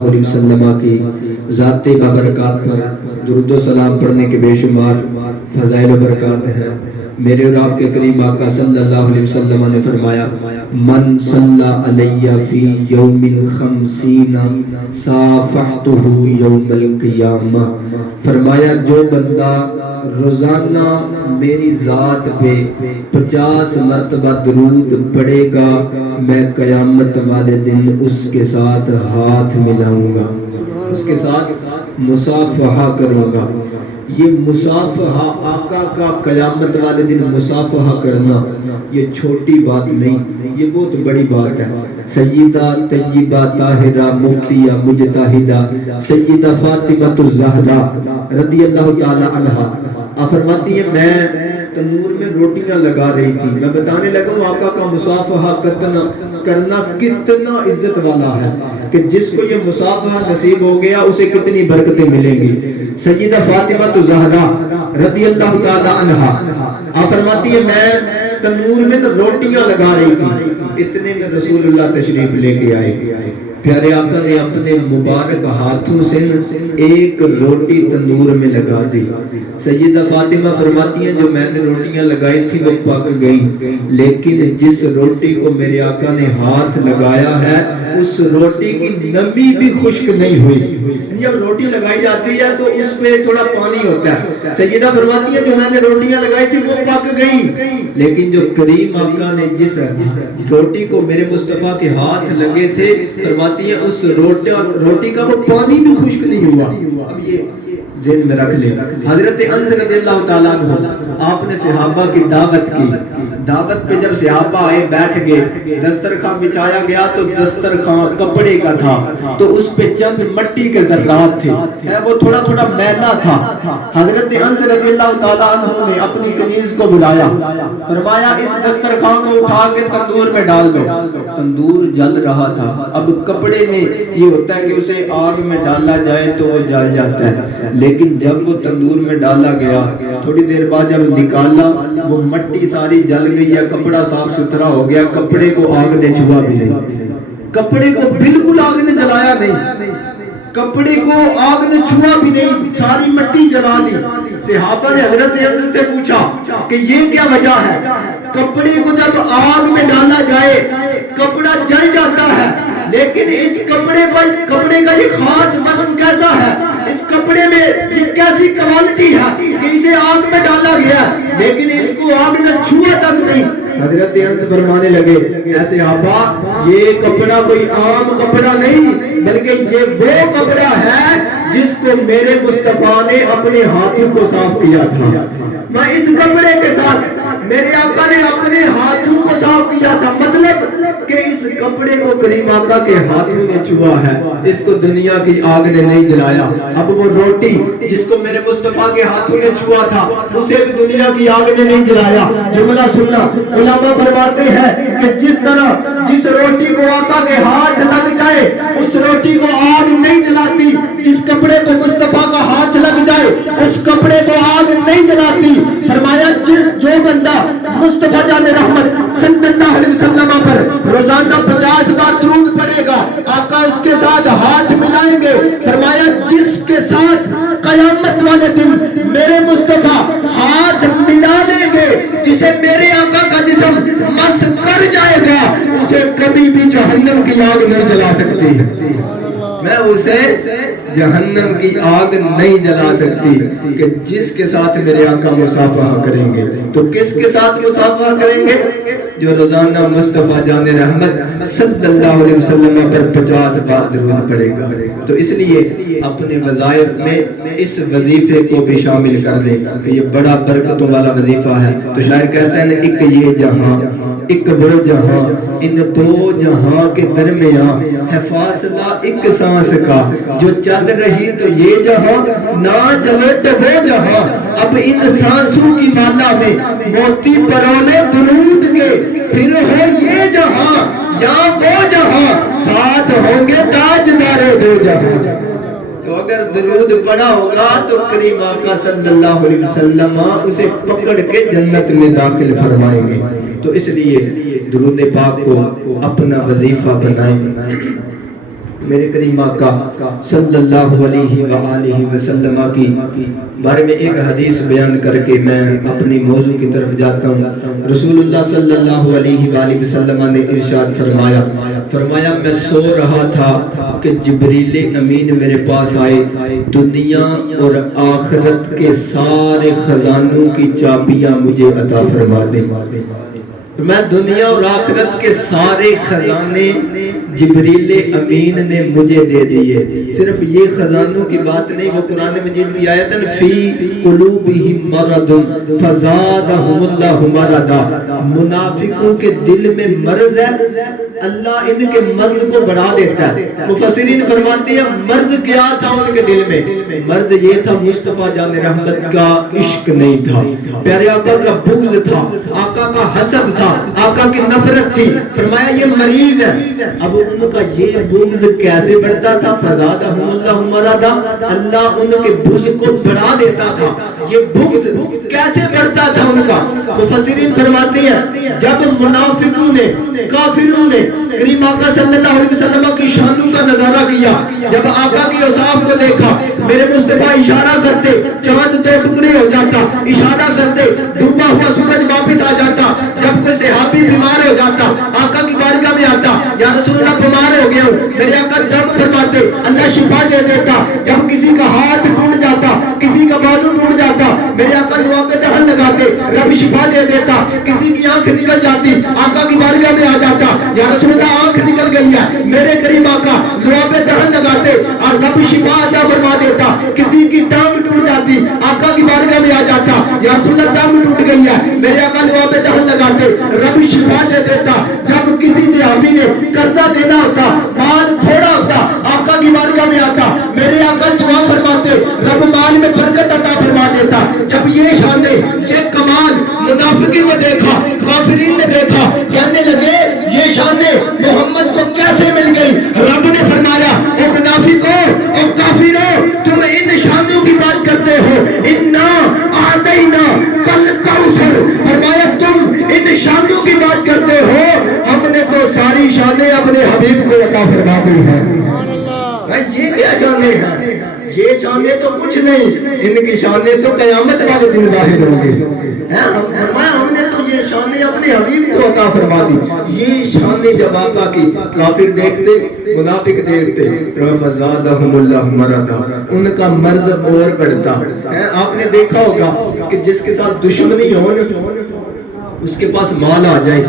علیہ وسلم کی ذاتی بابرکات پر درود و سلام پڑھنے کے بے شمار فضائل و برکات ہیں۔ میرے اور آپ کے قریب آقا صلی اللہ علیہ وسلم نے فرمایا من صلی علیہ فی یوم 50 صافحتہ یوم القیامہ، فرمایا جو بندہ روزانہ میری ذات پہ 50 مرتبہ درود پڑھے گا، میں قیامت والے دن اس کے ساتھ ہاتھ ملاؤں گا، اس کے ساتھ مصافحہ کروں گا۔ یہ مصافحہ آقا کا قیامت والے دن مصافحہ کرنا یہ چھوٹی بات نہیں، یہ بہت بڑی بات ہے۔ سیدہ طیبہ طاہرہ مفتیہ مجتہدہ سیدہ فاطمہ الزہرا رضی اللہ تعالی عنہا فرماتی ہے میں تندور میں روٹیاں لگا رہی تھی، میں بتانے لگا ہوں آقا کا مصافحہ کرنا کتنا عزت والا ہے کہ جس کو یہ مصافحہ نصیب ہو گیا اسے کتنی برکتیں ملیں گی۔ سیدہ فاطمہ الزہرا رضی اللہ تعالی عنہا فرماتی ہے میں تندور میں روٹیاں لگا رہی تھی، اتنے میں رسول اللہ تشریف لے کے آئے۔ پیارے آقا نے اپنے مبارک ہاتھوں سے ایک روٹی تندور میں لگا دی۔ سیدہ فاطمہ فرماتی ہیں جو میں نے روٹیاں لگائی تھی وہ پک گئی، لیکن جس روٹی کو میرے آقا نے ہاتھ لگایا ہے اس روٹی کی نمی بھی خشک نہیں ہوئی۔ جب روٹی لگائی جاتی ہے تو اس پہ تھوڑا پانی ہوتا ہے، سیدہ فرماتی ہے جو میں نے روٹیاں لگائی تھی وہ پک گئی، لیکن جو کریم آقا نے جس روٹی کو میرے مصطفیٰ کے ہاتھ لگے تھے فرماتی ہے اس روٹی کا وہ پانی بھی خشک نہیں ہوا۔ اب یہ ذہن میں رکھ لیں، حضرت انس رضی اللہ تعالیٰ عنہ آپ نے صحابہ کی دعوت کی، دعوت پہ جب صحابہ آئے بیٹھ گئے، دسترخوان بچھایا گیا تو دسترخوان کپڑے کا تھا تو اس پہ چند مٹی کے ذرات تھے، وہ تھوڑا تھوڑا میلا تھا۔ حضرت انس رضی اللہ تعالیٰ عنہ نے اپنی کنیز کو بلایا، فرمایا اس دسترخوان کو اٹھا کے تندور میں ڈال دو۔ تندور جل رہا تھا، اب کپڑے میں یہ ہوتا ہے کہ اسے آگ میں ڈالا جائے تو وہ جل جاتا ہے، لیکن جب وہ تندور میں ڈالا گیا تھوڑی دیر بعد جب نکالا وہ مٹی ساری جل گئی یا کپڑا صاف ستھرا ہو گیا، کپڑے کو آگ نے چھوا بھی نہیں، کپڑے کو بالکل آگ نے جلایا نہیں، کپڑے کو آگ نے چھوا بھی نہیں، ساری مٹی جلا دی۔ صحابہ نے حضرت انس سے پوچھا کہ یہ کیا وجہ ہے؟ کپڑے کو جب آگ میں ڈالا جائے کپڑا جل جاتا ہے، لیکن اس کپڑے کا یہ خاص وصف کیسا ہے، اس کپڑے میں یہ کیسی کوالٹی ہے کہ اسے آگ میں ڈالا گیا لیکن اس کو آگ نے چھوا تک نہیں۔ حضرت انس فرمانے لگے ایسے آبا یہ کپڑا کوئی عام کپڑا نہیں بلکہ یہ وہ کپڑا ہے جس کو میرے مصطفیٰ نے اپنے ہاتھوں کو صاف کیا تھا، میں اس کپڑے کے ساتھ میرے آقا نے اپنے ہاتھوں کو صاف کیا تھا، مطلب کہ اس کپڑے کو کریم آقا کے ہاتھوں نے چھوا ہے، اس کو دنیا کی آگ نے نہیں جلایا۔ اب وہ روٹی جس کو میرے مصطفیٰ کے ہاتھوں نے چھوا تھا اسے دنیا کی آگ نے نہیں جلایا۔ جملہ سننا، علماء فرماتے ہیں کہ جس طرح جس روٹی کو آقا کے ہاتھ لگ جائے اس روٹی کو آگ نہیں جلاتی، جس کپڑے کو مصطفیٰ کا ہاتھ لگ جائے اس کپڑے کو آگ نہیں جلاتی۔ فرمایا جو بندہ مصطفیٰ جان رحمت صلی اللہ علیہ وسلم پر روزانہ 50 بار درود پڑھے گا آقا اس کے ساتھ ہاتھ ملائیں گے۔ فرمایا جس کے ساتھ قیامت والے دن میرے مصطفیٰ ہاتھ ملا لیں گے، جسے میرے آقا کا جسم مس کر جائے گا، اسے کبھی بھی جہنم کی آگ نہیں جلا سکتی، میں اسے جہنم کی آگ نہیں جلا سکتی۔ کہ جس کے ساتھ میرے آقا مصافحہ کریں گے، تو کس کے ساتھ مصافحہ کریں گے؟ جو روزانہ مصطفیٰ جان رحمت صلی اللہ علیہ وسلم پر 50 بار درود پڑھے گا۔ تو اس لیے اپنے وظائف میں اس وظیفے کو بھی شامل کر لیں کہ یہ بڑا برکتوں والا وظیفہ ہے۔ تو شاعر کہتا ہے ایک یہ جہاں ایک وہ جہاں، ان دو جہاں کے درمیان ہے فاصلہ ایک سانس کا، جو چل رہی تو یہ جہاں نہ چلے تو وہ جہاں، اب ان سانسوں کی مالا میں موتی پرولے درود کے، پھر ہو یہ جہاں یا وہ جہاں، ساتھ ہوں گے تاجدار دو جہاں۔ تو اگر درود پڑھا ہوگا تو کریم آقا صلی اللہ علیہ وسلم اسے پکڑ کے جنت میں داخل فرمائیں گے۔ تو اس لیے درود پاک کو اپنا وظیفہ بنائیں۔ میرے کریم آقا صلی اللہ علیہ وآلہ وسلم کی بارے میں ایک حدیث بیان کر کے میں اپنی موضوع کی طرف جاتا ہوں۔ رسول اللہ صلی اللہ علیہ وآلہ وسلم نے ارشاد فرمایا میں سو رہا تھا کہ جبریل امین میرے پاس آئے، دنیا اور آخرت کے سارے خزانوں کی چابیاں مجھے عطا فرما دے۔ میں دنیا اور آخرت کے سارے خزانے جبریل امین نے مجھے دے دیے۔ صرف یہ خزانوں کی بات نہیں، وہ قرآن مجید کی آیت فی قلوبہم مرض فزادہم اللہ مرضا، منافقوں کے دل میں مرض ہے، اللہ ان کے مرض کو بڑھا دیتا ہے۔ مفسرین فرماتے ہیں مرض کیا تھا ان کے دل میں؟ مرض یہ تھا مصطفیٰ جان رحمت کا عشق نہیں تھا، پیارے آقا کا بغض تھا، آقا کا حسد تھا، آقا کی نفرت تھی۔ فرمایا یہ مریض ہے۔ اب ان کا یہ بغض کیسے بڑھتا تھا؟ فزادہم اللہ مرضا، اللہ ان کے بغض کو بڑھا دیتا تھا۔ یہ بغض کیسے بڑھتا تھا ان کا؟ مفسرین فرماتے ہیں جب منافقوں نے، کافروں نے کریم آقا صلی اللہ علیہ وسلم کی شانوں کا نظارہ کیا، جب آقا کی اوصاف کو دیکھا، میرے مصطفیٰ اشارہ کرتے چاند دو ٹکڑے ہو جاتا، اشارہ کرتے ڈوبا ہوا سورج واپس آ جاتا، جب کوئی صحابی بیمار ہو جاتا آقا کی بارگاہ میں آتا، یا رسول اللہ بیمار ہو گیا ہوں، میرے آقا دم فرماتے اللہ شفا دے دیتا۔ جب کسی کا ہاتھ ٹوٹ جاتا، کسی کا بازو ٹوٹ جاتا، میرے آقا دعا پہ دہن لگاتے رب شفا دے دیتا۔ کسی کی آنکھ نکل جاتی آقا کی بارگاہ میں آ جاتا، یا رسول اللہ آنکھ نکل گئی ہے، میرے کریم آقا دعا پہ دہن لگاتے اور رب شفا عطا فرما دیتا۔ کسی کی ٹانگ ٹوٹ جاتی آقا کی بارگاہ میں آ جاتا، یا رسول اللہ ٹانگ ٹوٹ گئی ہے، میرے آقا دعا پہ دہن لگاتے رب شفا دے دیتا۔ جب کسی صحابی نے قرضہ دینا ہوتا، مال تھوڑا ہوتا، آقا کی بارگاہ میں آتا، میرے آقا دعا فرماتے رب مال میں برکت عطا فرما دیتا۔ جب یہ شانے، یہ کمال منافقین نے دیکھا، کافرین نے دیکھا، کہنے لگے یہ شانے محمد کو کیسے مل گئی؟ رب نے فرمایا اے منافقوں، اے کافروں، تم ان شانوں کی بات کرتے ہو، انا اعطینا کل کوثر، فرمایا تم ان شانوں کی بات کرتے ہو، ہم نے تو ساری شانیں اپنے حبیب کو عطا فرما دی ہیں۔ یہ کیا شانیں ہیں؟ یہ شانیں تو کچھ نہیں، ان کی شانیں تو قیامت والے دن ظاہر ہوں گے۔ فرمایا ہم نے تو یہ شانیں اپنے حبیب کو عطا فرما دی۔ یہ شانیں جب آقا کی کافر دیکھتے، منافق دیکھتے، فزادہم اللہ مرضا، ان کا مرض اور بڑھتا۔ آپ نے دیکھا ہوگا کہ جس کے ساتھ دشمنی ہو، اس کے پاس مال آ جائے،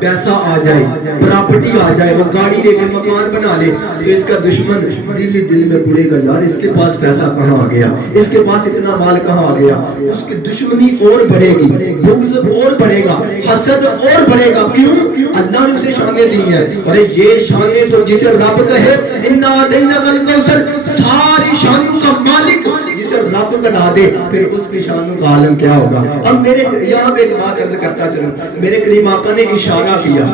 پیسہ آ جائے، پراپرٹی آ جائے، وہ گاڑی لے کے مکان بنا لے، تو اس کا دشمن دل میں پڑے گا یار اس کے پاس پیسہ کہاں آ گیا، اس کے پاس اتنا مال کہاں آ گیا۔ اس کی دشمنی اور بڑھے گی، بغض اور بڑھے گا، حسد اور بڑھے گا۔ کیوں؟ اللہ نے اسے شانیں دی ہیں، اور یہ شانیں تو جسے رب کہے انا اعطیناک الکوثر، ساری شانوں کا مالک جسے رب بنا دے، پھر اس کی شانوں کا عالم کیا ہوگا۔ اب میرے یہاں پہ ایک بات عرض کرتا چلوں، میرے کریم آقا نے اشارہ کیا،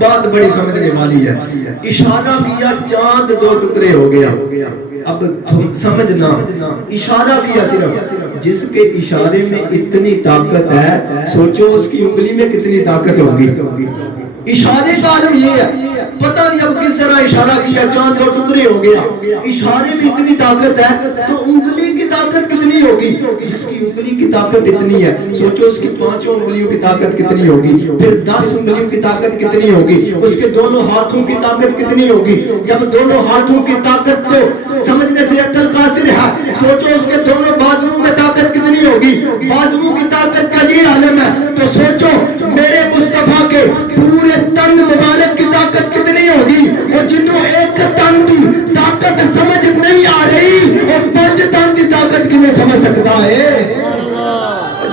بات بڑی سمجھنے والی ہے، اشارہ کیا چاند دو ٹکڑے ہو گیا۔ اب تم سمجھنا، اشارہ کیا صرف، جس کے اشارے میں اتنی طاقت ہے، سوچو اس کی انگلی میں کتنی طاقت ہوگی۔ اشارے کا عالم یہ ہے، پتہ نہیں اب کس طرح اشارہ کیا چاند دو ٹکڑے ہو گیا۔ اشارے میں اتنی طاقت ہے تو انگلی کی طاقت کتنی ہوگی؟ جس کی انگلی کی طاقت اتنی ہے، سوچو اس کی 5 انگلیوں کی طاقت کتنی ہوگی، پھر 10 انگلیوں کی طاقت کتنی ہوگی، اس کے دونوں ہاتھوں کی طاقت کتنی ہوگی۔ جب دونوں ہاتھوں کی طاقت کو سمجھنے سے عقل قاصر ہے، سوچو اس کے دونوں بازوؤں میں طاقت کتنی ہوگی۔ بازوؤں کی طاقت کا یہ عالم ہے، تو سوچو میرے مصطفیٰ کے پورے تن مبارک کی طاقت کتنی ہوگی۔ اور جنہوں ایک تن کی طاقت سمجھ نہیں آ رہی، اور 5 تن کی طاقت کی نہیں سمجھ سکتا ہے۔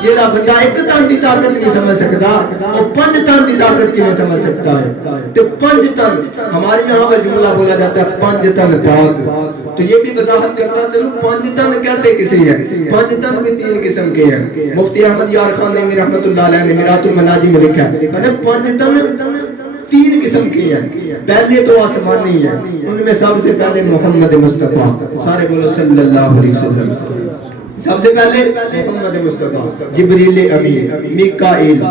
جیڑا بندہ ایک تن کی طاقت نہیں سمجھ سکتا، اور 5 تن کی طاقت کی نہیں سمجھ سکتا ہے۔ تو 5 تن، ہمارے یہاں کا جملہ بولا جاتا ہے 5 تن پاک، تو یہ بھی وضاحت کرتا چلوں 5 تن کہتے کسی ہیں۔ 5 تن بھی 3 قسم کے ہیں۔ مفتی احمد یار خان نعیمی رحمۃ اللہ علیہ نے میرات المناجی میں لکھا ہے 5 تن 3 قسم کی ہیں۔ پہلے تو آسمانی ہیں، ان میں سب سے پہلے محمد مصطفیٰ، سارے بولو صلی اللہ علیہ وسلم۔ سب سے پہلے محمد مصطفیٰ، جبریل امین، میکائیل،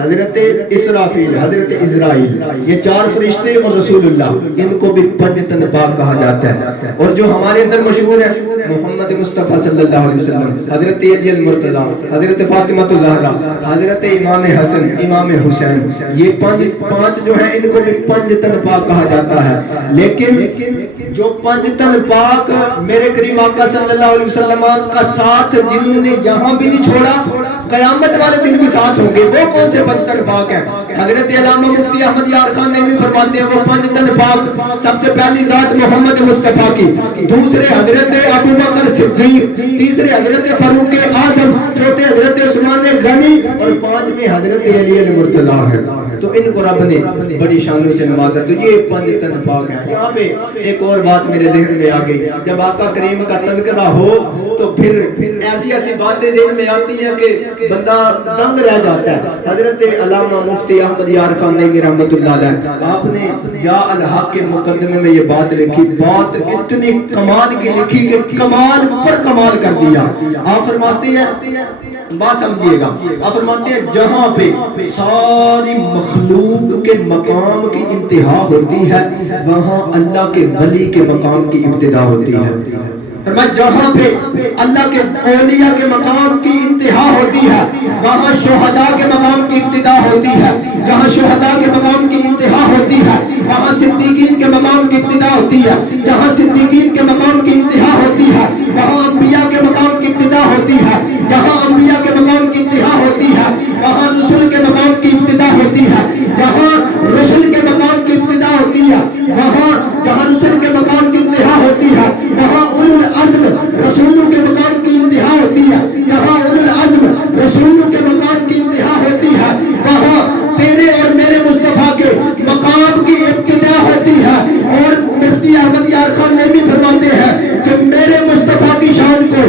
حضرت اسرافیل، حضرت اسرائیل، یہ 4 فرشتے اور رسول اللہ، ان کو بھی 5 تن پاک کہا جاتا ہے۔ اور جو ہمارے اندر مشہور ہے محمد مصطفیٰ صلی اللہ علیہ وسلم، حضرت علی المرتضیٰ، حضرت فاطمہ الزہرا، حضرت امام حسن، امام حسین، یہ 5 جو ہیں ان کو بھی 5 تن پاک کہا جاتا ہے۔ لیکن جو 5 تن پاک میرے کریم آقا صلی اللہ علیہ وسلم کا ساتھ جنہوں نے یہاں بھی نہیں چھوڑا، قیامت والے دن بھی ساتھ ہوں گے، وہ کون سے 5 تن پاک ہیں؟ حضرت علامہ مفتی احمد یار خان نے بھی فرماتے ہیں وہ 5 تن پاک، سب سے پہلی ذات محمد مصطفیٰ کی، دوسرے حضرت ابو بکر صدیق، تیسرے حضرت فاروق اعظم، چوتھے حضرت عثمان غنی، اور 5ویں حضرت علی المرتضیٰ ہے۔ تو ان کو رب نے بڑی شانوں سے نوازا، تو یہ 5 تن پاک ہیں۔ یہاں پہ ایک اور بات میرے ذہن میں آ گئی، جب آقا کریم کا تذکرہ ہو تو پھر ایسی ایسی باتیں ذہن میں آتی ہیں کہ بندہ دنگ رہ جاتا ہے۔ حضرت علامہ مفتی احمد یار خان نعیمی رحمۃ اللہ علیہ، آپ نے جاء الحق کے مقدمے میں یہ بات لکھی، بات اتنی کمال کی لکھی کہ کمال پر کمال کر دیا۔ آپ فرماتے ہیں، بات سمجھیے گا، آپ فرماتے ہیں جہاں پہ ساری مخلوق کے مقام کی انتہا ہوتی ہے وہاں اللہ کے ولی کے مقام کی ابتدا ہوتی ہے۔ فرمایا جہاں پہ اللہ کے اولیاء کے مقام کی انتہا ہوتی ہے وہاں شہداء کے مقام کی ابتدا ہوتی ہے، جہاں شہداء کے مقام کی انتہا ہوتی ہے وہاں صدیقین کے مقام کی ابتدا ہوتی ہے، جہاں صدیقین کے مقام کی انتہا ہوتی ہے وہاں انبیاء کے مقام کی ابتدا ہوتی ہے، جہاں انبیاء کے مقام کی انتہا ہوتی ہے وہاں رسول کے مقام کی ابتدا ہوتی ہے، جہاں رسول کے مقام کی ابتدا ہوتی ہے وہاں جہاں رسول کے مقام کی انتہا ہوتی ہے وہاں اولو العزم رسولوں کے مقام کی انتہا ہوتی ہے، جہاں اولو العزم رسولوں کے مقام کی انتہا ہوتی ہے وہاں تیرے اور میرے مصطفیٰ کے مقام کی ابتدا ہوتی ہے۔ اور مفتی احمد یار خان نے بھی فرماتے ہیں کہ میرے مصطفیٰ کی شان کو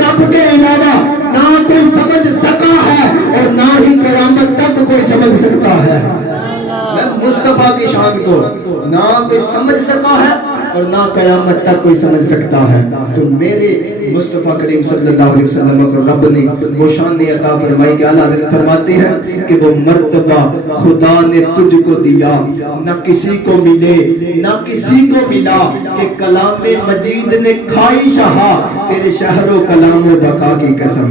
رب کے علاوہ نہ کوئی سمجھ سکا ہے اور نہ ہی قیامت تک کوئی سمجھ سکتا ہے۔ مصطفیٰ کی شان کو نہ کوئی سمجھ سکا ہے اور نہ قیامت تک کوئی سمجھ سکتا ہے۔ تو میرے مصطفیٰ کریم صلی اللہ علیہ وسلم کو رب نے وہ شان عطا فرمائی کہ اعلیٰ حضرت فرماتے ہیں کہ وہ مرتبہ خدا نے تجھ کو دیا نہ کسی کو ملے نہ کسی کو ملا کہ کلام مجید نے کھائی شہا تیرے شہر و کلام و بقا کی قسم۔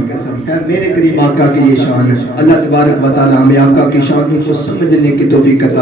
میرے کریم آقا کی یہ شان ہے۔ اللہ تبارک و تعالی ہمیں آقا کی شان کو سمجھنے کی توفیق عطا